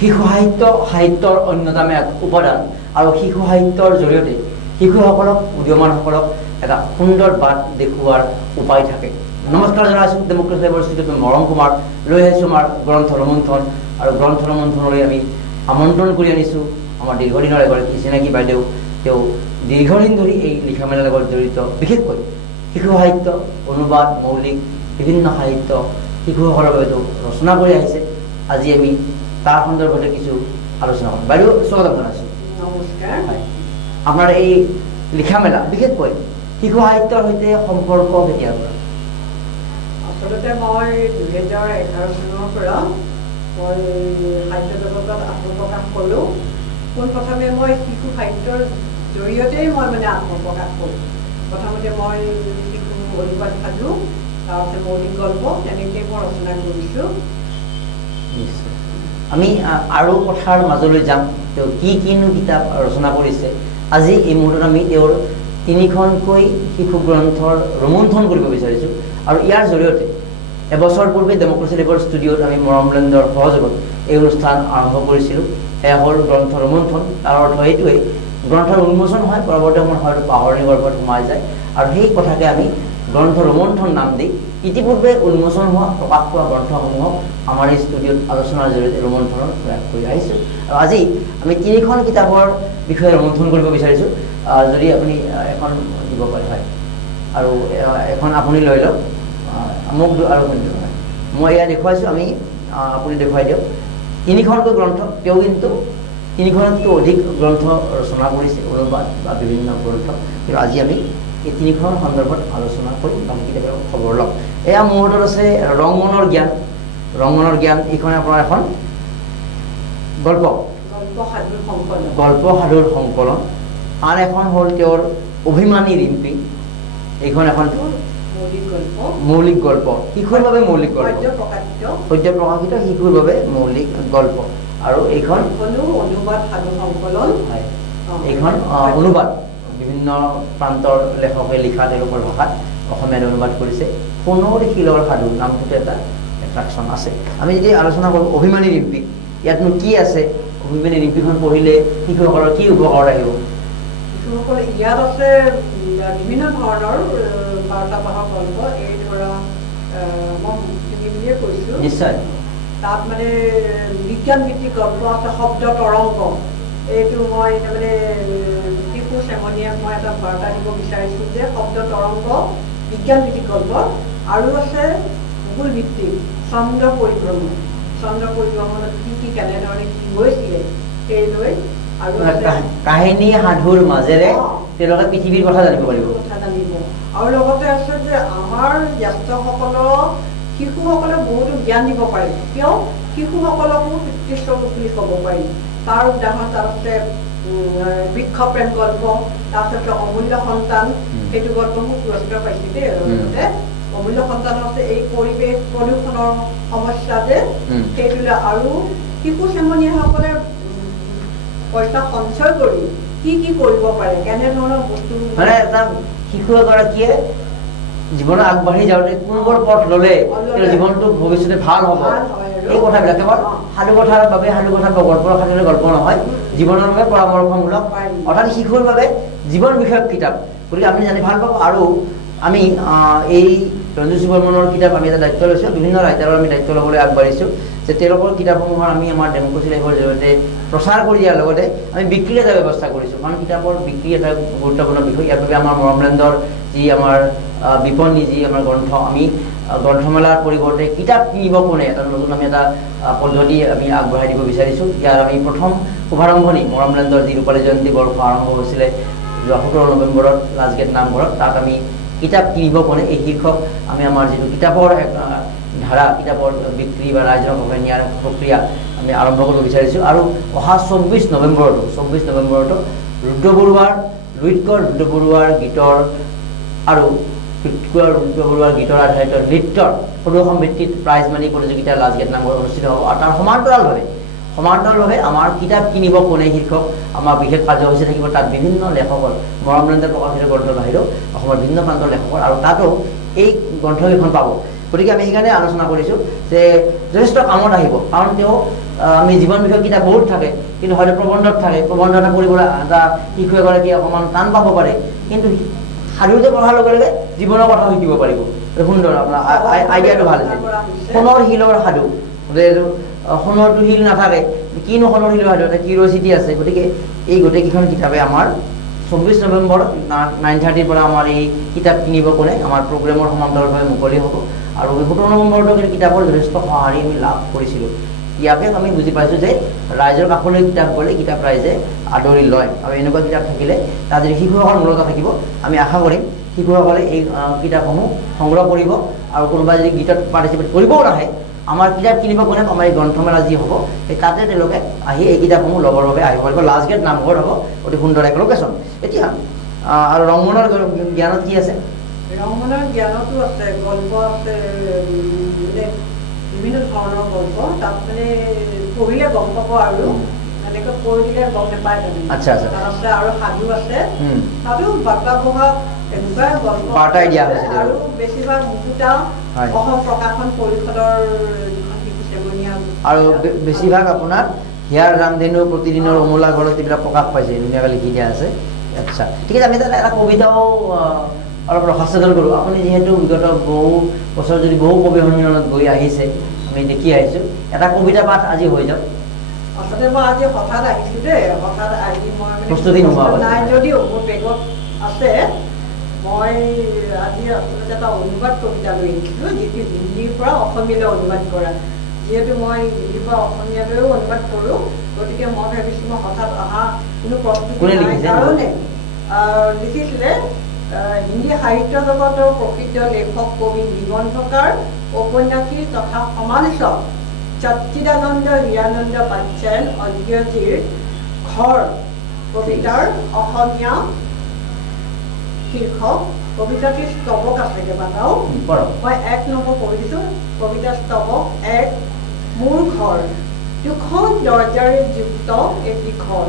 শিশু সাহিত্যৰ অন্যতম এক উপাদান আৰু শিশু সাহিত্যৰ জৰিয়তে শিশুসকলক উদীয়মানসকলক এটা সুন্দৰ বাট দেখুওৱাৰ উপায় থাকে। নমস্কাৰ জনাইছোঁ ডেমক্ৰেচি লাইভৰ ষ্টুডিঅ'ত মৰম কুমাৰ লৈ আহিছোঁ আমাৰ গ্ৰন্থ ৰমন্থন আৰু গ্ৰন্থ ৰমন্থনলৈ আমি আমন্ত্ৰণ কৰি আনিছোঁ আমাৰ দীৰ্ঘদিনৰ এগৰাকী চিনাকি বাইদেউ। তেওঁ দীৰ্ঘদিন ধৰি এই লিখামেলাৰ লগত জড়িত, বিশেষকৈ শিশু সাহিত্য অনুবাদ মৌলিক বিভিন্ন সাহিত্য শিশুসকলৰ বাবে তেওঁ ৰচনা কৰি আহিছে। আজি আমি তাৰ সন্দৰ্ভতে কিছু আলোচনা কৰিম। বাইদেউ স্বাগতম জনাইছোঁ। নমস্কাৰ। হয়, আপোনাৰ এই লিখামেলা বিশেষকৈ শিশু সাহিত্যৰ সৈতে সম্পৰ্ক কেতিয়াৰ পৰা? আচলতে মই 2011 চনৰ পৰা মই সাহিত্য জগতত আত্মপ্ৰকাশ কৰোঁ। পোনপ্ৰথমে মই শিশু সাহিত্যৰ জৰিয়তেই মই আত্মপ্ৰকাশ কৰোঁ। প্ৰথমতে মই শিশু অনুবাদ সাধু, তাৰপিছত মৌলিক গল্প, তেনেকৈ মই ৰচনা কৰিছোঁ। আমি আৰু কথাৰ মাজলৈ যাম, তেওঁ কিনো কিতাপ ৰচনা কৰিছে। আজি এই মুহূৰ্তত আমি তেওঁৰ 3খনকৈ শিশু গ্ৰন্থৰ ৰোমন্থন কৰিব বিচাৰিছোঁ আৰু ইয়াৰ জৰিয়তে এবছৰ পূৰ্বে ডেমক্ৰেচি লাইভৰ ষ্টুডিঅ'ত আমি মৰমলেণ্ডৰ সহযোগত এই অনুষ্ঠান আৰম্ভ কৰিছিলোঁ। এয়া হ'ল গ্ৰন্থ ৰোমন্থন। তাৰ অৰ্থ এইটোৱেই, গ্ৰন্থৰ উন্মোচন হয়, পৰৱৰ্তী সময়ত হয়তো পাহৰণি গৰ্ভত সোমাই যায় আৰু সেই কথাকে আমি গ্ৰন্থ ৰোমন্থন নাম দি ইতিপূৰ্বে উন্মোচন হোৱা প্ৰকাশ পোৱা গ্ৰন্থসমূহক আমাৰ এই ষ্টুডিঅ'ত আলোচনাৰ জৰিয়তে ৰোমন্থনৰ প্ৰয়াস কৰি আহিছোঁ। আৰু আজি আমি 3খন কিতাপৰ বিষয়ে ৰোমন্থন কৰিব বিচাৰিছোঁ। যদি আপুনি এখন দিব পাৰে। হয়, আৰু এখন আপুনি লৈ লওক, মোক আৰু মই এয়া দেখুৱাইছোঁ, আমি আপুনি দেখুৱাই দিয়ক। 3খনকৈ গ্ৰন্থ, তেওঁ কিন্তু 3খনতকৈ অধিক গ্ৰন্থ ৰচনা কৰিছে, অনুবাদ বা বিভিন্ন গ্ৰন্থ। কিন্তু আজি আমি এই 3খন সন্দৰ্ভত আলোচনা কৰিম, বাকী কিতাপৰ খবৰ লওক। এয়া মুহূৰ্তত আছে ৰংমনৰ জ্ঞান। ৰংমনৰ জ্ঞান এইখন আপোনাৰ এখন গল্প সাধুৰ সংকলন। আন এখন হ'ল তেওঁৰ অভিমানী ৰিম্পী। এইখন এখন মৌলিক গল্প, শিশুৰ বাবে মৌলিক গল্প, সদ্য প্ৰকাশিত শিশুৰ বাবে মৌলিক গল্প। আৰু এইখন অনুবাদ সাধু সংকলন। এইখন অনুবাদ, বিভিন্ন প্ৰান্তৰ লেখকে লিখা তেওঁলোকৰ ভাষাত অসমীয়াত অনুবাদ কৰিছে। সোণৰ শিলৰ সাধু নামটোতে এটা এট্ৰাকশ্যন আছে। আমি যদি আলোচনা কৰোঁ অভিমানী ৰিম্পী, ইয়াতনো কি আছে? অভিমানী ৰিম্পীখন পঢ়িলে শিশুসকলৰ কি উপকাৰ আহিব? শিশুসকলে ইয়াত আছে বিভিন্ন ধৰণৰ বাৰ্তাবাহক গল্প। এই ধৰা মই বুলিয়ে কৈছোঁ, নিশ্চয় তাত বিজ্ঞান ভিত্তিক গল্প আছে। শব্দ তৰংগ, এইটো মই তাৰমানে শিশু চেমনীয়াক মই এটা বাৰ্তা দিব বিচাৰিছোঁ যে শব্দ তৰংগ বিজ্ঞান ভিত্তিক গল্প। আৰু আছে ভূগোল ভিত্তিক চন্দ্ৰ পৰিভ্ৰমণ। চন্দ্ৰ পৰিভ্ৰমণত কি কেনেধৰণে কি হৈছিলে সেই লৈ, আৰু কাহিনী সাধুৰ মাজেৰে তেওঁলোকে পৃথিৱীৰ কথা জানিব পাৰিব। আৰু লগতে আছে যে আমাৰ জ্যেষ্ঠসকলক শিশুসকলে বহুতো জ্ঞান দিব পাৰে। কিয়? শিশুসকলকো পিতৃস্বৰূপ বুলি ক'ব পাৰি। তাৰ উদাহৰণ তাত আছে বৃক্ষ প্ৰেম গল্প, তাৰপিছতে অমূল্য সন্তান, সেইটো গল্প মোক পুৰস্কাৰ পাইছে দেই। লগতে অমূল্য সন্তান আছে এই পৰিৱেশ প্ৰদূষণৰ সমস্যা যে সেইটো। আৰু শিশু চেমনীয়াসকলে পইচা সঞ্চয় কৰি কি কৰিব পাৰে, কেনেধৰণৰ বস্তু এটা শিশু এগৰাকীয়ে জীৱনত আগবাঢ়ি যাওঁতে কোনবোৰ পথ ল'লে তেওঁৰ জীৱনটো ভৱিষ্যতে ভাল হ'ব, এই কথাবিলাক কেৱল সাধু কথাৰ বাবে সাধু কথা বা গল্পৰ সাধুৰে গল্প নহয়, জীৱনৰ বাবে পৰামৰ্শমূলক, অৰ্থাৎ শিশুৰ বাবে জীৱন বিষয়ক কিতাপ। গতিকে আপুনি জানি ভাল পাব। আৰু আমি এই ৰঞ্জু বৰ্মনৰ কিতাপ আমি এটা দায়িত্ব লৈছোঁ, বিভিন্ন ৰাইটাৰৰ আমি দায়িত্ব ল'বলৈ আগবাঢ়িছোঁ যে তেওঁলোকৰ কিতাপসমূহৰ আমি আমাৰ ডেমক্ৰেচি লাইভৰ জৰিয়তে প্ৰচাৰ কৰি দিয়াৰ লগতে আমি বিক্ৰীৰ এটা ব্যৱস্থা কৰিছোঁ। কাৰণ কিতাপৰ বিক্ৰী এটা গুৰুত্বপূৰ্ণ বিষয়। ইয়াৰ বাবে আমাৰ মৰমলেণ্ডৰ যি আমাৰ বিপণী, যি আমাৰ গ্ৰন্থ, আমি গ্ৰন্থমেলাৰ পৰিৱৰ্তে কিতাপ কিনিব কোনে এটা নতুন আমি এটা পদ্ধতি আমি আগবঢ়াই দিব বিচাৰিছোঁ। ইয়াৰ আমি প্ৰথম শুভাৰম্ভণি মৰমলেণ্ডৰ যি ৰূপালী জয়ন্তী বৰ্ষ আৰম্ভ হৈছিলে 17 নৱেম্বৰত লাষ্টগেট নামঘৰত, তাত আমি কিতাপ কিনিব কোনে এই শীৰ্ষক আমি আমাৰ যিটো কিতাপৰ এক ধাৰা, কিতাপৰ বিক্ৰী বা ৰাইজৰ বাবে নিয়াৰ প্ৰক্ৰিয়া আমি আৰম্ভ কৰিব বিচাৰিছোঁ। আৰু অহা 24 নৱেম্বৰতো ৰুদ্ৰ বৰুৱাৰ গীতৰ আৰু ৰুদ্ৰ বৰুৱাৰ গীতৰ আধাৰিত নৃত্যৰ প্ৰদৰ্শন ভিত্তিত প্ৰাইজ মানি প্ৰতিযোগিতা লাষ্টগেট নামঘৰত অনুষ্ঠিত হ'ব। আৰু তাৰ সমান্তৰালভাৱে আমাৰ কিতাপ কিনিব কোনে শীৰ্ষক আমাৰ বিশেষ কাৰ্যসূচী থাকিব। তাত বিভিন্ন লেখকৰ মৰমলেণ্ডে প্ৰকাশিত গ্ৰন্থৰ বাহিৰেও অসমৰ ভিন্ন প্ৰান্তৰ লেখকৰ, আৰু তাতো এই গ্ৰন্থকেইখন পাব। গতিকে আমি সেইকাৰণে আলোচনা কৰিছোঁ যে যথেষ্ট কামত আহিব, কাৰণ তেওঁ আমি জীৱন বিষয়ক কিতাপ বহুত থাকে, কিন্তু হয়তো প্ৰবন্ধত থাকে, প্ৰবন্ধ এটা পঢ়িবলৈ এটা শিশু এগৰাকী অকণমান টান পাব পাৰে, কিন্তু সাধুতে পঢ়াৰ লগে লগে জীৱনৰ কথাও শিকিব পাৰিব। সুন্দৰ, আপোনাৰ আইডিয়াটো ভাল আছে। সোণৰ শিলৰ সাধু, সোণৰটো শিল নাথাকে, কিনো সোণৰ শিলৰ সাধু, এটা কিউৰিঅচিটি আছে। গতিকে এই গোটেইকেইখন কিতাপে আমাৰ 24 নৱেম্বৰ 9:30 পৰা আমাৰ এই কিতাপ কিনিব কোনে আমাৰ প্ৰগ্ৰেমৰ সমান্তৰালভাৱে মুকলি হ'ব। আৰু 17 নৱেম্বৰতো কিন্তু কিতাপৰ যথেষ্ট সঁহাৰি আমি লাভ কৰিছিলোঁ। ইয়াকে আমি বুজি পাইছোঁ যে ৰাইজৰ কাষলৈ কিতাপ গ'লে কিতাপ ৰাইজে আদৰি লয়, আৰু এনেকুৱা কিতাপ থাকিলে তাত যদি শিশুসকলৰ মূলতা থাকিব, আমি আশা কৰিম শিশুসকলে এই কিতাপসমূহ সংগ্ৰহ কৰিব। আৰু কোনোবাই যদি গীতত পাৰ্টিচিপেট কৰিবও নাহে, আমাৰ কিতাপ কিনিব কোনে আমাৰ এই গ্ৰন্থমেলা যি হ'ব সেই তাতে তেওঁলোকে আহি এই কিতাপসমূহ ল'বৰ বাবে আহিব পাৰিব। লাষ্ট গেট নামঘৰ হ'ব, অতি সুন্দৰ এক লোকেশ্যন। এতিয়া আৰু ৰংমনৰ জ্ঞানত কি আছে? ৰংমনৰ জ্ঞানতো আছে, গল্প আছে, বিভিন্ন ধৰণৰ গল্প, তাত মানে পঢ়িলে গম পাব, আৰু এনেকৈ পঢ়ি দিলে গম নাপায় তাৰমানে। আচ্ছা আচ্ছা। তাত আছে আৰু সাধু আছে, তাতো বাৰ্তা বহা এনেকুৱা গল্প বাৰ্তাই দিয়া হৈছে, আৰু বেছিভাগ মুকুতা অসম প্ৰকাশন পৰিষদৰ আৰু বেছিভাগ আপোনাৰ হিয়াৰ ৰামধেনু, প্ৰতিদিনৰ অমূলা ঘৰত এইবিলাক প্ৰকাশ পাইছে, ধুনীয়াকৈ লিখি দিয়া আছে। আচ্ছা, ঠিক আছে। আমি তাত এটা কবিতাও অলপ ৰসাস্বাদন কৰোঁ। আপুনি যিহেতু বিগত বহু বছৰ যদি বহু কবি সন্মিলনত গৈ আহিছে, আমি দেখি আহিছোঁ, এটা কবিতা পাঠ আজি হৈ যাওক। আচলতে মই আজি হঠাৎ আহিছোঁ দেই, হঠাৎ আহি মই প্ৰস্তুতি নোহোৱা নাই যদিও মোৰ বেগত আছে। মই আজি আচলতে এটা অনুবাদ কবিতা লৈ আহিছিলোঁ, যিটো হিন্দীৰ পৰা অসমীয়ালৈ অনুবাদ কৰা। যিহেতু মই হিন্দীৰ পৰা অসমীয়ালৈও অনুবাদ কৰোঁ, গতিকে মই ভাবিছোঁ মই হঠাৎ অহা কোনো প্ৰস্তুতি নাই কাৰণে লিখিছিলে হিন্দী সাহিত্য জগতৰ প্ৰসিদ্ধ লেখক, কবি, নিবন্ধকাৰ, ঔপন্যাসিক তথা সমালোচক সচ্চিদানন্দ হীৰানন্দ পাধ্যায়ন অদ্যজিৰ ঘৰ কবিতাৰ অসমীয়া শীৰ্ষক। কবিতাটিৰ স্তৱক আছে কেইবাটাও, মই 1 নম্বৰ পঢ়ি দিছোঁ। কবিতাৰ স্তৱক 1। মোৰ ঘৰ দুখন দৰজাৰে যুক্ত এটি ঘৰ,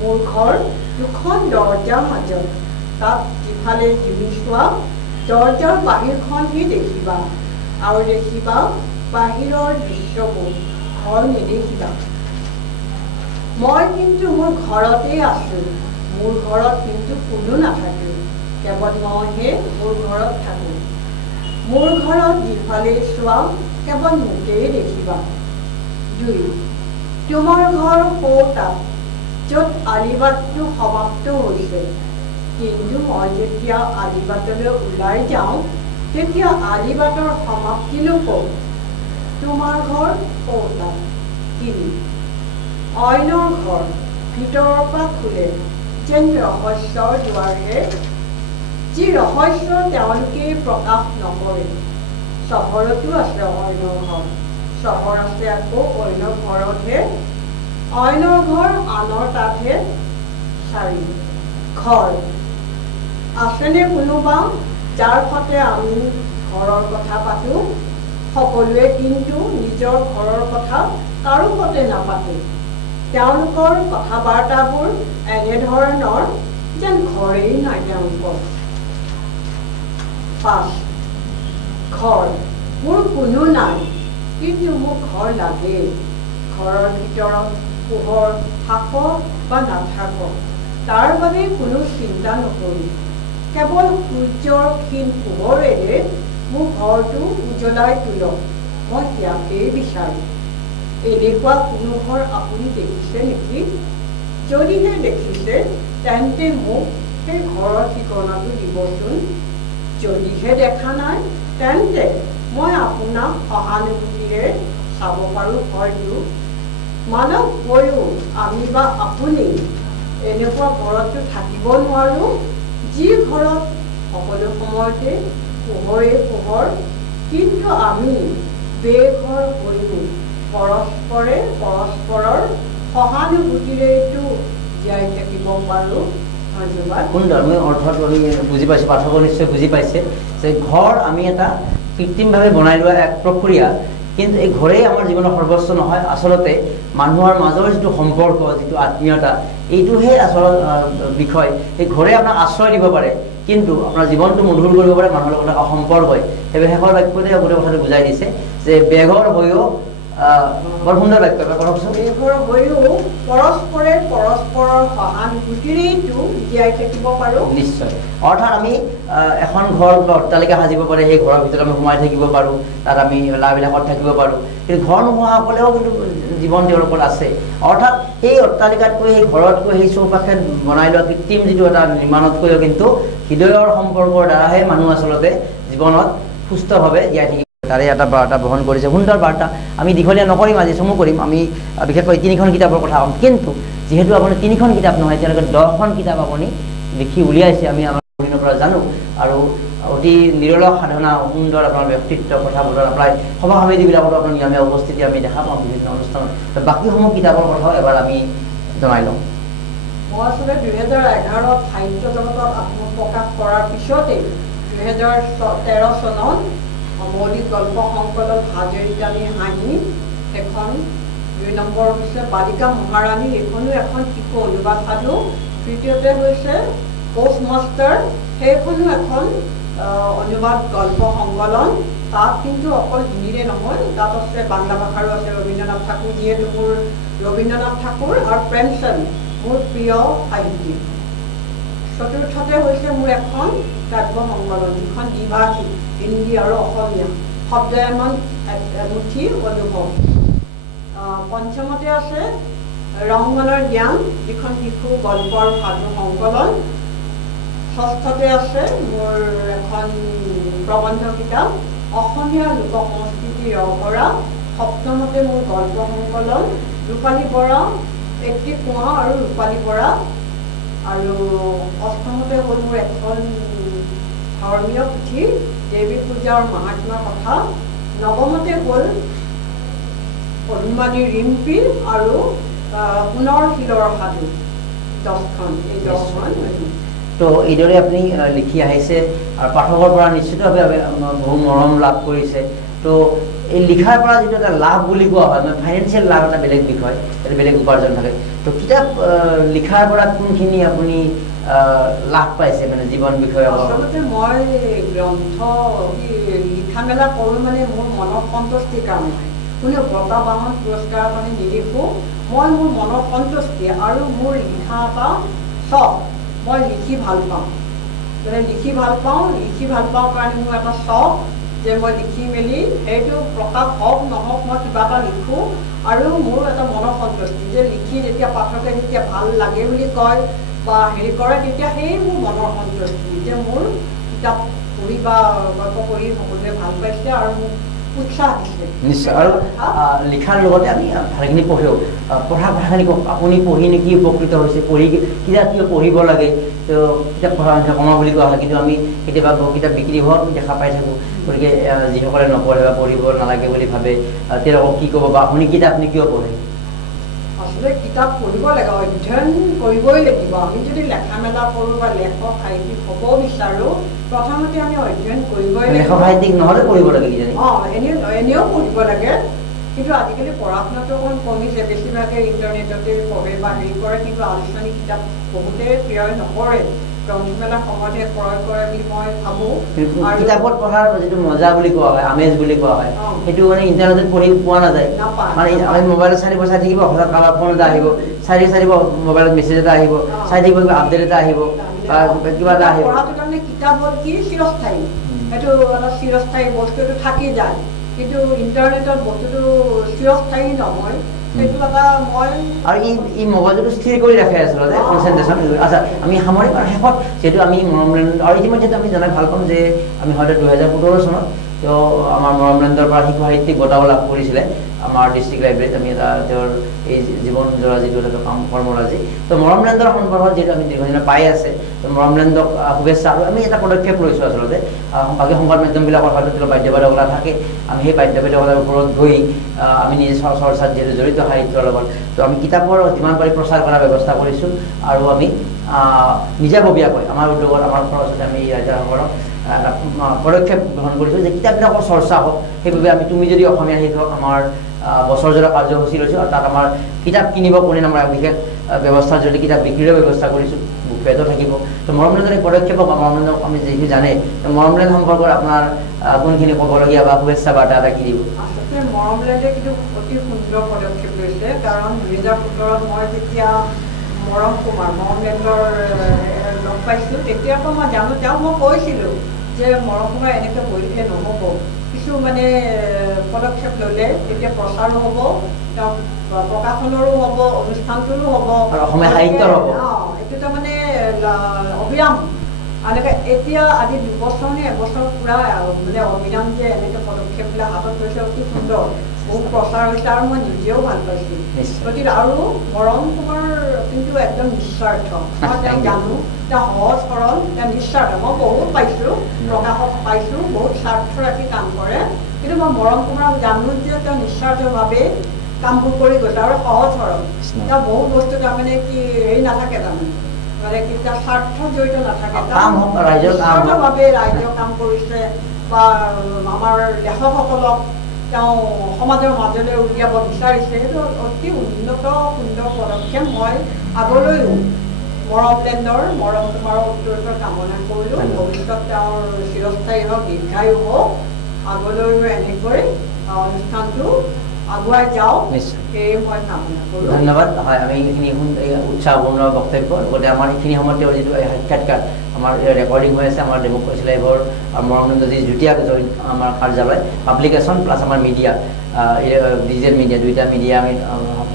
মোৰ ঘৰ দুখন দৰজাৰ মাজত, তাত যিফালে জুমি চোৱা দৰজাৰ বাহিৰখনহি দেখিবা, আৰু দেখিবা বাহিৰৰ দৃশ্যবোৰ, ঘৰ নেদেখিবা। মই কিন্তু মোৰ ঘৰতেই আছোঁ, মোৰ ঘৰত কিন্তু কোনো নাথাকে, কেৱল মইহে মোৰ ঘৰত থাকোঁ, মোৰ ঘৰত যিফালে চোৱা কেৱল মোকেই দেখিবা। 2। তোমাৰ ঘৰ সৌতাত, য'ত আলিবাটটো সমাপ্ত হৈছে, কিন্তু মই যেতিয়া আলিবাটলৈ ওলাই যাওঁ তেতিয়া আলিবাটৰ সমাপ্তিনো ক'ত, তোমাৰ ঘৰ সৌতাত। 3। অইনৰ ঘৰ ভিতৰৰ পৰা খোলে যেন ৰহস্যৰ দুৱাৰহে, যি ৰহস্য তেওঁলোকেই প্ৰকাশ নকৰে। চহৰতো আছে অইনৰ ঘৰ, চহৰ আছে আকৌ অইনৰ ঘৰতহে, অইনৰ ঘৰ আনৰ তাতহে। 4। ঘৰ আছেনে কোনোবা যাৰ সৈতে আমি ঘৰৰ কথা পাতোঁ, সকলোৱে কিন্তু নিজৰ ঘৰৰ কথা কাৰো সৈতে নাপাতে, তেওঁলোকৰ কথা বাৰ্তাবোৰ এনেধৰণৰ যেন ঘৰেই নাই তেওঁলোকৰ। 5। ঘৰ মোৰ কোনো নাই, কিন্তু মোক ঘৰ লাগে, ঘৰৰ ভিতৰত পোহৰ থাকক বা নাথাকক তাৰ বাবে কোনো চিন্তা নকৰোঁ, কেৱল সূৰ্যৰ ক্ষীণ পোহৰেৰে মোৰ ঘৰটো উজ্বলাই তোলক, মই ইয়াকেই বিচাৰোঁ। এনেকুৱা কোনো ঘৰ আপুনি দেখিছে নেকি? যদিহে দেখিছে তেন্তে মোক সেই ঘৰৰ ঠিকনাটো দিবচোন, যদিহে দেখা নাই তেন্তে মই আপোনাক সহানুভূতিৰে চাব পাৰোঁ। হয়তো মানৱ হৈও আমি বা আপুনি এনেকুৱা ঘৰতো থাকিব নোৱাৰোঁ, যি ঘৰত সকলো সময়তে পোহৰে পোহৰ, কিন্তু আমি বেঘৰ হৈও পৰস্পৰে পৰস্পৰৰ সহানুভূতিৰেতো জীয়াই থাকিব পাৰোঁ। ধন্যবাদ। সুন্দৰ, মই অৰ্থটো আমি বুজি পাইছোঁ, পাঠকৰ নিশ্চয় বুজি পাইছে যে ঘৰ আমি এটা কৃত্ৰিমভাৱে বনাই লোৱা এক প্ৰক্ৰিয়া, কিন্তু এই ঘৰেই আমাৰ জীৱনৰ সৰ্বস্ব নহয়। আচলতে মানুহৰ মাজৰ যিটো সম্পৰ্ক, যিটো আত্মীয়তা, এইটোহে আচল বিষয়। সেই ঘৰে আপোনাক আশ্ৰয় দিব পাৰে, কিন্তু আপোনাৰ জীৱনটো মধুৰ কৰিব পাৰে মানুহৰ লগত থকা সম্পৰ্কই। সেই শেষৰ বাক্যতে গোটেই কথাটো বুজাই দিছে যে বেঘৰ হৈও বৰ সুন্দৰ বাক্য কওকচোন। বেঘৰ হৈও পৰস্পৰে পৰস্পৰৰ সহানুভূতিৰেইতো জীয়াই থাকিব পাৰোঁ। নিশ্চয়, অৰ্থাৎ আমি এখন ঘৰ বা অট্টালিকা সাজিব পাৰে, সেই ঘৰৰ ভিতৰত আমি সোমাই থাকিব পাৰোঁ, তাত আমি লাবিলাকত থাকিব পাৰোঁ, কিন্তু ঘৰ নোহোৱাসকলেও কিন্তু জীৱন তেওঁলোকৰ আছে। অৰ্থাৎ সেই অট্টালিকাতকৈ, সেই ঘৰতকৈ, সেই চৌপাশে বনাই লোৱা কৃত্ৰিম যিটো এটা নিৰ্মাণতকৈও কিন্তু হৃদয়ৰ সম্পৰ্কৰ দ্বাৰাহে মানুহ আচলতে জীৱনত সুস্থভাৱে জীয়াই থাকিব। তাৰে এটা বাৰ্তা বহন কৰিছে, সুন্দৰ বাৰ্তা। আমি দীঘলীয়া নকৰিম, আজি চমু কৰিম। আমি বিশেষকৈ 3খন কিতাপৰ কথা ক'ম, কিন্তু যিহেতু আপুনি 3খন কিতাপ নহয়, তেওঁলোকে 10খন কিতাপ আপুনি লিখি উলিয়াইছে, আমি আমাৰ দিনৰ পৰা জানো, আৰু অতি নিৰলস সাধনা, সুন্দৰ আপোনাৰ ব্যক্তিত্ব, কথা বতৰা, প্ৰায় সভা সমিতিবিলাকতো আপোনাৰ নিয়মীয়া উপস্থিতি আমি দেখা পাওঁ বিভিন্ন অনুষ্ঠানত। বাকীসমূহ কিতাপৰ কথাও এবাৰ আমি জনাই লওঁ। মই আচলতে 2011 সাহিত্য জগতত আত্মপ্ৰকাশ কৰাৰ পিছতেই 2013 চনত মৌলিক গল্প সংকলন হাজৰিকানী হাঁহি, এখন 2 নম্বৰ হৈছে বালিকা মহাৰাণী, এইখনো এখন শিশু অনুবাদ সাধু। তৃতীয়তে হৈছে পোষ্টমাষ্টাৰ, সেইখনো এখন অনুবাদ গল্প সংকলন। তাত কিন্তু অকল হিন্দীৰে নহয়, তাত আছে বাংলা ভাষাৰো আছে, ৰবীন্দ্ৰনাথ ঠাকুৰ, যিহেতু মোৰ ৰবীন্দ্ৰনাথ ঠাকুৰ আৰু প্ৰেমচন্দ মোৰ প্ৰিয় সাহিত্যিক। চতুৰ্থতে হৈছে মোৰ এখন কাব্য সংকলন, যিখন দ্বিভাষিক, হিন্দী আৰু অসমীয়া, শব্দায়মান এমুঠি অনুভৱ। পঞ্চমতে আছে ৰংমনৰ জ্ঞান, যিখন শিশু গল্পৰ সাধু সংকলন। ষষ্ঠতে আছে মোৰ এখন প্ৰবন্ধ কিতাপ অসমীয়া লোক সংস্কৃতিৰ অভৰা। সপ্তমতে মোৰ গল্প সংকলন ৰূপালী বৰা, 80 কুঁৱা আৰু ৰূপালী বৰা। আৰু অষ্টমতে হ'ল মোৰ এখন ধৰ্মীয় পুথি দেৱী পূজাৰ মাহাত্ম্যৰ কথা। নৱমতে হ'ল হনুমানী ৰিম্পী আৰু পুনৰ শিলৰ সাধু, 10খন। এই 10খন তো এইদৰে আপুনি লিখি আহিছে আৰু পাঠকৰ পৰা নিশ্চিতভাৱে বহু মৰম লাভ কৰিছে। তো এই লিখাৰ পৰা যিটো এটা লাভ বুলি কোৱা হয়, মানে ফাইনেন্সিয়েল লাভ এটা বেলেগ বিষয়, এটা বেলেগ উপাৰ্জন থাকে। তো কিতাপ লিখাৰ পৰা কোনখিনি আপুনি লাভ পাইছে, মানে জীৱন বিষয়ে? আচলতে মই গ্ৰন্থ লিখা মেলা কৰোঁ মানে মোৰ মনৰ সন্তুষ্টিৰ কাৰণে, কোনেও বঁটা বাহন পুৰস্কাৰ মানে নিলিখোঁ। মই মোৰ মনৰ সন্তুষ্টি আৰু মোৰ লিখা এটা চখ। মই লিখি ভাল পাওঁ, মানে লিখি ভাল পাওঁ কাৰণে মোৰ এটা চখ যে মই লিখি মেলি সেইটো প্ৰকাশ হওক নহওক মই কিবা এটা লিখোঁ। আৰু মোৰ এটা মনৰ সন্তুষ্টি যে লিখি যেতিয়া পাঠকে যেতিয়া ভাল লাগে বুলি কয় বা হেৰি কৰে, তেতিয়া সেই মোৰ মনৰ সন্তুষ্টি যে মোৰ কিতাপ পঢ়ি বা গল্প পঢ়ি সকলোৱে ভাল পাইছে আৰু মোক উৎসাহ দিছে। নিশ্চয়। আৰু লিখাৰ লগতে আমি ভালখিনি পঢ়িও পঢ়া কথাখিনি কওক, আপুনি পঢ়ি নেকি উপকৃত হৈছে, পঢ়ি কিতাপ কিয় পঢ়িব লাগে? তো কিতাপ পঢ়াৰ সংখ্যা কমা বুলি কোৱা হয়, কিন্তু আমি কেতিয়াবা কিতাপ বিক্ৰী হোৱা দেখা পাই থাকোঁ। গতিকে যিসকলে নপঢ়ে বা পঢ়িব নালাগে বুলি ভাবে, তেওঁলোকক কি ক'ব, বা আপুনি কিতাপ কিয় পঢ়ে? আচলতে কিতাপ পঢ়িব লাগে, অধ্যয়ন কৰিবই লাগিব। আমি যদি লেখা মেলা কৰোঁ বা লেখক সাহিত্যিক হ'ব বিচাৰোঁ, প্ৰথমতে আমি অধ্যয়ন কৰিবই লাগিব। লেখক সাহিত্যিক নহ'লে পঢ়িব লাগে কিজানি? এনেও পঢ়িব লাগে, কিন্তু আজিকালি পঢ়া শুনাটো অকণ কমিছে। বেছিভাগে ইণ্টাৰনেটতে পঢ়ে বা হেৰি কৰে, কিন্তু আলোচনী কিতাপ বহুতে ক্ৰয় নকৰে, গ্ৰন্থমেলা সময়তহে ক্ৰয় কৰে বুলি মই ভাবোঁ। কিতাপত পঢ়াৰ যিটো মজা বুলি কোৱা হয়, আমেজ বুলি কোৱা হয়, সেইটো মানে ইণ্টাৰনেটত পঢ়ি পোৱা নাযায়। মানে আমি মোবাইলত চাই থাকিব, হঠাৎ কাৰোবাৰ ফোন এটা আহিব, চাই মোবাইলত মেছেজ এটা আহিব, চাই থাকিব কিবা আপডেট এটা আহিব, কিবা এটা আহিব। পঢ়াটোৰ কাৰণে কিতাপ হ'ল কি চিৰস্থায়ী, সেইটো এটা চিৰস্থায়ী বস্তুটো থাকি যায়। কিন্তু ইণ্টাৰনেটত বস্তুটো চিৰস্থায়ী নহয়, সেইটো এটা মই আৰু ই মগজুটো স্থিৰ কৰি ৰাখে আচলতে, কনচেনট্ৰেশ্যন। আচ্ছা, আমি সামৰিক আৰু শেষত যিহেতু আমি মৰমলেণ্ড, আৰু ইতিমধ্যে আমি জনাই ভাল পাম যে আমি হয়তো 2017 চনত তেওঁ আমাৰ মৰমলেণ্ডৰ পৰা শিশু সাহিত্যিক বঁটাও লাভ কৰিছিলে আমাৰ ডিষ্ট্ৰিক্ট লাইব্ৰেৰীত। আমি এটা তেওঁৰ এই জীৱন জোৰা যিটো এটা কৰ্মৰাজি, তো মৰমলেণ্ডৰ সন্দৰ্ভত যিহেতু আমি দীৰ্ঘদিনে পাই আছে, তো মৰমলেণ্ডক শুভেচ্ছা। আৰু আমি এটা পদক্ষেপ লৈছোঁ আচলতে, বাকী সংবাদ মাধ্যমবিলাকৰ হয়তো তেওঁলোক বাধ্যবাধকতা থাকে, আমি সেই বাধ্যবাধকতাৰ ওপৰত গৈ আমি নিজে চৰ্চাত যিহেতু জড়িত সাহিত্যৰ লগত, তো আমি কিতাপৰ যিমান পাৰি প্ৰচাৰ কৰাৰ ব্যৱস্থা কৰিছোঁ। আৰু আমি নিজাববীয়াকৈ আমাৰ উদ্যোগত আমাৰ খৰচতে আমি ৰাইটাৰসকলক এটা পদক্ষেপ গ্ৰহণ কৰিছোঁ যে কিতাপবিলাকৰ চৰ্চা হওক। সেইবাবে আমি তুমি যদি অসমীয়া শিক্ষক আমাৰ বছৰজোৰা কাৰ্যসূচী লৈছোঁ, আৰু তাত আমাৰ কিতাপ কিনিব কোনে নামৰ বিশেষ ব্যৱস্থাৰ জৰিয়তে কিতাপ বিক্ৰীৰ ব্যৱস্থা কৰিছোঁ। উৎপেত থাকিব তো মৰমলেন্দৰ এই পদক্ষেপক মৰমলেন্দক আমি যিখিনি জানে মৰমলেন্দ সম্পৰ্কত আপোনাৰ কোনখিনি ক'বলগীয়া বা শুভেচ্ছা বাৰ্তা এটা কি দিব আচলতে মৰমলেন্দে কিন্তু অতি সুন্দৰ পদক্ষেপ লৈছে কাৰণ 2017 মই যেতিয়া মৰম কুমাৰ মৰমলেন্দৰ লগ পাইছিলোঁ তেতিয়াৰ পৰা মই জানো তেওঁ মই কৈছিলোঁ যে মৰম কুমাৰ এনেকৈ বহিলে নহ'ব কিছু মানে পদক্ষেপ ল'লে তেতিয়া প্ৰচাৰো হ'ব তেওঁ প্ৰকাশনৰো হ'ব অনুষ্ঠানটোৰো হ'ব আৰু অসমীয়া সাহিত্যৰ হ'ব এইটো তাৰমানে অবিৰাম এনেকৈ এতিয়া আজি 2 বছৰ নে 1 বছৰ পুৰা মানে অবিৰাম যে এনেকৈ পদক্ষেপবিলাক হাতত লৈছে অতি সুন্দৰ বহুত প্ৰচাৰ হৈছে আৰু মই নিজেও ভাল পাইছোঁ গতিকে আৰু মৰম কুমাৰ কিন্তু একদম নিস্বাৰ্থ মই তেওঁক জানো তেওঁ সহজ সৰল তেওঁ নিস্বাৰ্থ মই বহুত পাইছোঁ প্ৰকাশক পাইছোঁ বহুত স্বাৰ্থ ৰাখি কাম কৰে কিন্তু মই মৰম কুমাৰক জানো যে তেওঁ নিস্বাৰ্থভাৱে কামবোৰ কৰি গৈছে আৰু সহজ সৰল তেওঁ বহুত বস্তু তাৰমানে কি হেৰি নাথাকে তাৰমানে মানে কি তাৰ স্বাৰ্থ জড়িত নাথাকে নিস্বাৰ্থভাৱে ৰাইজৰ কাম কৰিছে বা আমাৰ লেখকসকলক তেওঁ সমাজৰ মাজলৈ উলিয়াব বিচাৰিছে সেইটো অতি উন্নত সুন্দৰ পদক্ষেপ মই আগলৈও মৰমলেন্দৰ মৰম কুমাৰৰ উত্তৰটো কামনা কৰিলোঁ ভৱিষ্যত তেওঁৰ চিৰস্থায়ী হওক দীৰ্ঘায়ু হওক আগলৈও এনেকৈ অনুষ্ঠানটো আগুৱাই যাওক সেয়ে মই কামনা কৰোঁ ধন্যবাদ হয় আমি এইখিনি উৎসাহপূৰ্ণ বক্তব্য লগতে আমাৰ এইখিনি সময়ত তেওঁৰ যিটো সাক্ষাৎকাৰ আমাৰ ৰেকৰ্ডিং হৈ আছে আমাৰ ডেম'ক্ৰেচি লাইভৰ মৰমলেন্দৰ যি যুটীয়া আমাৰ কাৰ্যালয় পাব্লিকেশ্যন প্লাছ আমাৰ মিডিয়া ডিজিটেল মিডিয়া দুইটা মিডিয়া আমি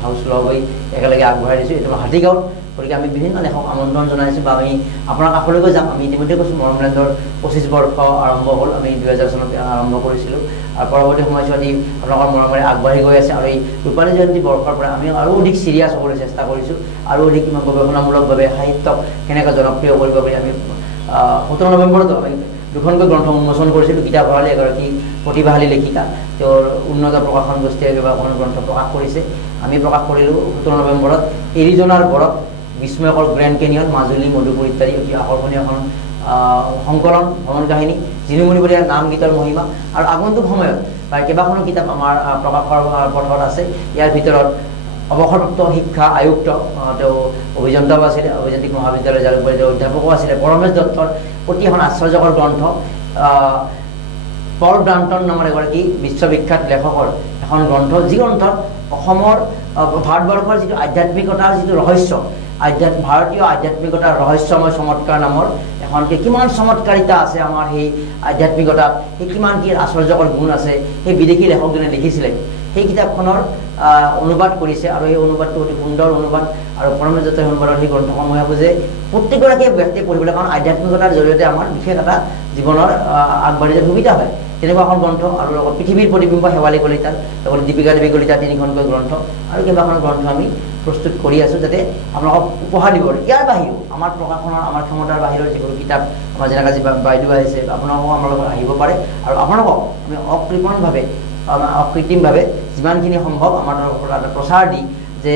হাউচ লগ হৈ একেলগে আগবঢ়াই দিছোঁ এইটো হাতীগাঁৱত গতিকে আমি বিভিন্ন লেখক আমন্ত্ৰণ জনাইছোঁ বা আমি আপোনাৰ কাষলৈকে যাম আমি ইতিমধ্যে কৈছোঁ মৰমলেন্দৰ 25 বৰ্ষ আৰম্ভ হ'ল আমি 2000 চনত আৰম্ভ কৰিছিলোঁ আৰু পৰৱৰ্তী সময়ছোৱাত আপোনালোকৰ মৰমেৰে আগবাঢ়ি গৈ আছে আৰু এই ৰূপালী জয়ন্তী বৰ্ষৰ পৰা আমি আৰু অধিক চিৰিয়াছ হ'বলৈ চেষ্টা কৰিছোঁ আৰু অধিক গৱেষণামূলকভাৱে সাহিত্যক কেনেকৈ জনপ্ৰিয় কৰিব পাৰি আমি 17 নৱেম্বৰত দুখনকৈ গ্ৰন্থ উন্মোচন কৰিছিলোঁ গীতা ভঁৰালী এগৰাকী প্ৰতিভাশালী লেখিকা তেওঁৰ উন্নত প্ৰকাশন গোষ্ঠীয়ে কেইবাখন গ্ৰন্থ প্ৰকাশ কৰিছে আমি প্ৰকাশ কৰিলোঁ 17 নৱেম্বৰত এৰিজনাৰ বৰত বিস্ময়কৰ গ্ৰেণ্ড কেনিয়ন মাজুলী মধুপুৰ ইত্যাদি অতি আকৰ্ষণীয় এখন সংকলন ভ্ৰমণ কাহিনী জিনুমণিবৰীয়াৰ নাম গীতৰ মহিমা আৰু আগন্তুক সময়ত কেইবাখনো কিতাপ আমাৰ প্ৰকাশৰ পথত আছে ইয়াৰ ভিতৰত অৱসৰপ্ৰাপ্ত শিক্ষা আয়ুক্ত তেওঁ অভিযন্তাও আছিলে অভিযান্ত্ৰিক মহাবিদ্যালয় জালুকবাৰীৰ অধ্যাপকো আছিলে পৰমেশ দত্তৰ অতি এখন আশ্চৰ্যকৰ গ্ৰন্থ পল ব্ৰাণ্টন নামৰ এগৰাকী বিশ্ববিখ্যাত লেখকৰ এখন গ্ৰন্থ যি গ্ৰন্থত অসমৰ ভাৰতবৰ্ষৰ যিটো আধ্যাত্মিকতাৰ যিটো ৰহস্য ভাৰতীয় আধ্যাত্মিকতাৰ ৰহস্যময় চমৎকাৰ নামৰ এখন কিমান চমৎকাৰিতা আছে আমাৰ সেই আধ্যাত্মিকতাত সেই কিমান কি আশ্চৰ্যকৰ গুণ আছে সেই বিদেশী লেখকজনে লিখিছিলে সেই কিতাপখনৰ অনুবাদ কৰিছে আৰু এই অনুবাদটো অতি সুন্দৰ অনুবাদ আৰু পৰমেশ দত্তৰ অনুবাদৰ সেই গ্ৰন্থসমূহে বুজে প্ৰত্যেকগৰাকী ব্যক্তিয়ে পঢ়িবলৈ কাৰণ আধ্যাত্মিকতাৰ জৰিয়তে আমাৰ বিশেষ এটা জীৱনৰ আগবাঢ়ি যোৱাৰ সুবিধা হয় তেনেকুৱা এখন গ্ৰন্থ আৰু লগত পৃথিৱীৰ প্ৰতিবিম্ব শেৱালী কলিতাৰ লগত দীপিকা দেৱী কলিতাৰ 3খনকৈ গ্ৰন্থ আৰু কেইবাখন গ্ৰন্থ আমি প্ৰস্তুত কৰি আছোঁ যাতে আপোনালোকক উপহাৰ দিব ইয়াৰ বাহিৰেও আমাৰ প্ৰকাশনৰ আমাৰ ক্ষমতাৰ বাহিৰৰ যিকোনো কিতাপ আমাৰ যেনেকৈ যি বাইদেউ আহিছে আপোনালোকক আমাৰ লগত আহিব পাৰে আৰু আপোনালোকক আমি অকৃপণভাৱে অকৃত্ৰিমভাৱে যিমানখিনি সম্ভৱ আমাৰ এটা প্ৰচাৰ দি যে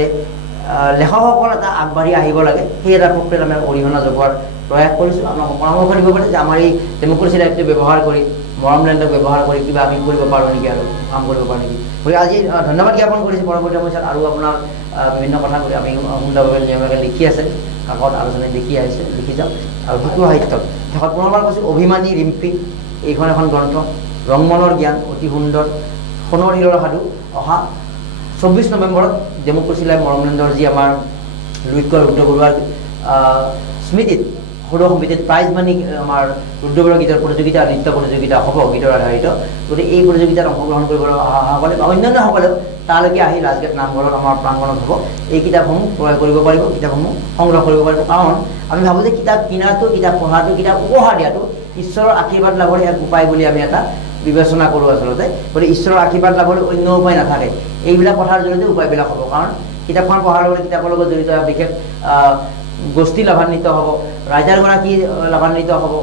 লেখকসকল এটা আগবাঢ়ি আহিব লাগে সেই এটা প্ৰক্ৰিয়াত আমি অৰিহণা যোগোৱাৰ প্ৰয়াস কৰিছোঁ আপোনালোকক পৰামৰ্শ দিব পাৰে যে আমাৰ এই ডেম'ক্ৰেচি লাইভটো ব্যৱহাৰ কৰি মৰমলেন্দক ব্যৱহাৰ কৰি কিবা আমি কৰিব পাৰোঁ নেকি আৰু কাম কৰিব পাৰোঁ নেকি গতিকে আজি ধন্যবাদ জ্ঞাপন কৰিছোঁ পৰৱৰ্তী সময়ত আৰু আপোনাৰ বিভিন্ন কথা আমি সুন্দৰভাৱে নিয়মীয়াকৈ লিখি আছে কাকত আলোচনাত লিখি আহিছে লিখি যাওক আৰু শিশু সাহিত্যত শেষত পুনৰবাৰ কৈছোঁ অভিমানী ৰিম্পী এইখন এখন গ্ৰন্থ ৰংমনৰ জ্ঞান অতি সুন্দৰ সোণৰ শিলৰ সাধু অহা 24 নৱেম্বৰত ডেম'ক্ৰেচি লাইভ মৰমলেন্দৰ যি আমাৰ লুইতকৈ ৰুদ্ৰ বৰুৱাৰ স্মৃতিত সৌৰ সমিতিত প্ৰাইজ মানি আমাৰ ৰুদ্ৰ বৰুৱা গীতৰ প্ৰতিযোগিতা নৃত্য প্ৰতিযোগিতা হ'ব গীতৰ আধাৰিত গতিকে এই প্ৰতিযোগিতাত অংশগ্ৰহণ কৰিবলৈ অহাসকলে বা অন্যান্যসকলেও তালৈকে আহি ৰাজগেট নামঘৰত আমাৰ প্ৰাংগণত হ'ব এই কিতাপসমূহ ক্ৰয় কৰিব পাৰিব কিতাপসমূহ সংগ্ৰহ কৰিব পাৰিব কাৰণ আমি ভাবোঁ যে কিতাপ কিনাটো কিতাপ পঢ়াটো কিতাপ উপহাৰ দিয়াটো ঈশ্বৰৰ আশীৰ্বাদ লাভৰ এক উপায় বুলি আমি এটা বিবেচনা কৰোঁ আচলতে গতিকে ঈশ্বৰৰ আশীৰ্বাদ লাভলৈ অন্য উপায় নাথাকে এইবিলাক কথাৰ জৰিয়তে উপায়বিলাক হ'ব কাৰণ কিতাপখন পঢ়াৰ লগতে কিতাপৰ লগত জড়িত বিশেষ গোষ্ঠী লাভান্বিত হ'ব ৰাইটাৰগৰাকী লাভান্বিত হ'ব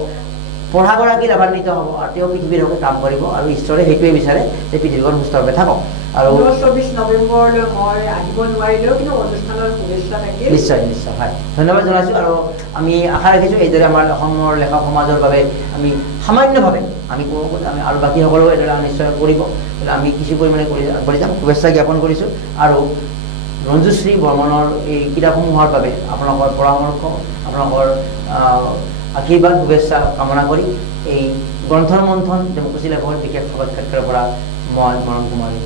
পঢ়াগৰাকী লাভান্বিত হ'ব আৰু তেওঁ পৃথিৱীৰ হকে কাম কৰিব আৰু ঈশ্বৰে সেইটোৱে বিচাৰে যে পৃথিৱীখন সুস্থভাৱে থাকক আৰু 24 নৱেম্বৰলৈ মই আহিব নোৱাৰিলেও কিন্তু অনুষ্ঠানৰ শুভেচ্ছা থাকিল নিশ্চয় নিশ্চয় হয় ধন্যবাদ জনাইছোঁ আৰু আমি আশা ৰাখিছোঁ এইদৰে আমাৰ অসমৰ লেখক সমাজৰ বাবে আমি সামান্যভাৱে আমি কৰোঁ আমি আৰু বাকীসকলেও এইদৰে নিশ্চয় কৰিব আমি কিছু পৰিমাণে কৰি যাম শুভেচ্ছা জ্ঞাপন কৰিছোঁ আৰু ৰঞ্জুশ্ৰী বৰ্মনৰ এই কিতাপসমূহৰ বাবে আপোনালোকৰ পৰামৰ্শ আপোনালোকৰ আশীৰ্বাদ শুভেচ্ছা কামনা কৰি এই গ্ৰন্থৰ মন্থন ডেমক্ৰেচি লাভৰ বিশেষ সাক্ষাৎকাৰৰ পৰা মই মৰম কুমাৰী